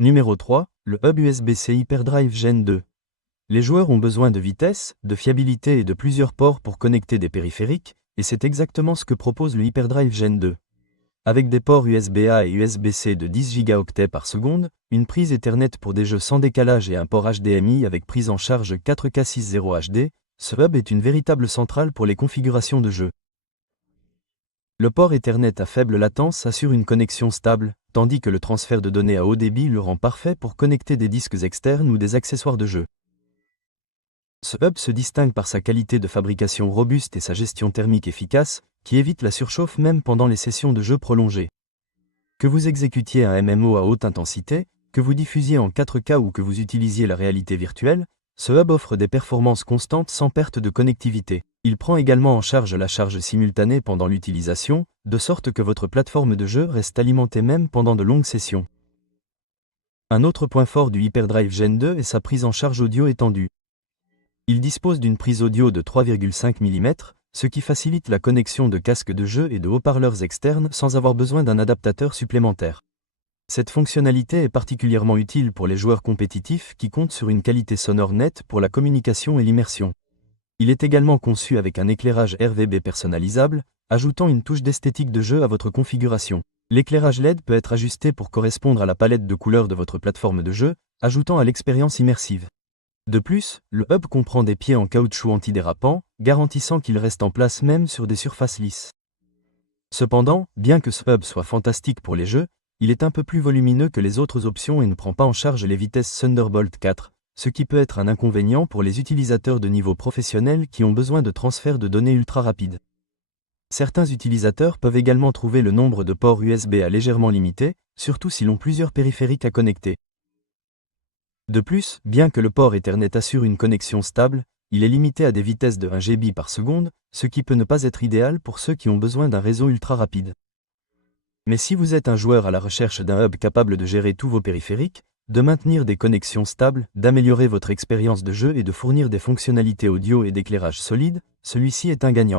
Numéro 3, le hub USB-C Hyperdrive Gen 2. Les joueurs ont besoin de vitesse, de fiabilité et de plusieurs ports pour connecter des périphériques, et c'est exactement ce que propose le Hyperdrive Gen 2. Avec des ports USB-A et USB-C de 10 Go par seconde, une prise Ethernet pour des jeux sans décalage et un port HDMI avec prise en charge 4K60 HD, ce hub est une véritable centrale pour les configurations de jeux. Le port Ethernet à faible latence assure une connexion stable, tandis que le transfert de données à haut débit le rend parfait pour connecter des disques externes ou des accessoires de jeu. Ce hub se distingue par sa qualité de fabrication robuste et sa gestion thermique efficace, qui évite la surchauffe même pendant les sessions de jeu prolongées. Que vous exécutiez un MMO à haute intensité, que vous diffusiez en 4K ou que vous utilisiez la réalité virtuelle, ce hub offre des performances constantes sans perte de connectivité. Il prend également en charge la charge simultanée pendant l'utilisation, de sorte que votre plateforme de jeu reste alimentée même pendant de longues sessions. Un autre point fort du Hyperdrive Gen 2 est sa prise en charge audio étendue. Il dispose d'une prise audio de 3,5 mm, ce qui facilite la connexion de casques de jeu et de haut-parleurs externes sans avoir besoin d'un adaptateur supplémentaire. Cette fonctionnalité est particulièrement utile pour les joueurs compétitifs qui comptent sur une qualité sonore nette pour la communication et l'immersion. Il est également conçu avec un éclairage RGB personnalisable, ajoutant une touche d'esthétique de jeu à votre configuration. L'éclairage LED peut être ajusté pour correspondre à la palette de couleurs de votre plateforme de jeu, ajoutant à l'expérience immersive. De plus, le hub comprend des pieds en caoutchouc antidérapant, garantissant qu'il reste en place même sur des surfaces lisses. Cependant, bien que ce hub soit fantastique pour les jeux, il est un peu plus volumineux que les autres options et ne prend pas en charge les vitesses Thunderbolt 4, ce qui peut être un inconvénient pour les utilisateurs de niveau professionnel qui ont besoin de transferts de données ultra rapides. Certains utilisateurs peuvent également trouver le nombre de ports USB-A légèrement limité, surtout s'ils ont plusieurs périphériques à connecter. De plus, bien que le port Ethernet assure une connexion stable, il est limité à des vitesses de 1 Gbps par seconde, ce qui peut ne pas être idéal pour ceux qui ont besoin d'un réseau ultra rapide. Mais si vous êtes un joueur à la recherche d'un hub capable de gérer tous vos périphériques, de maintenir des connexions stables, d'améliorer votre expérience de jeu et de fournir des fonctionnalités audio et d'éclairage solides, celui-ci est un gagnant.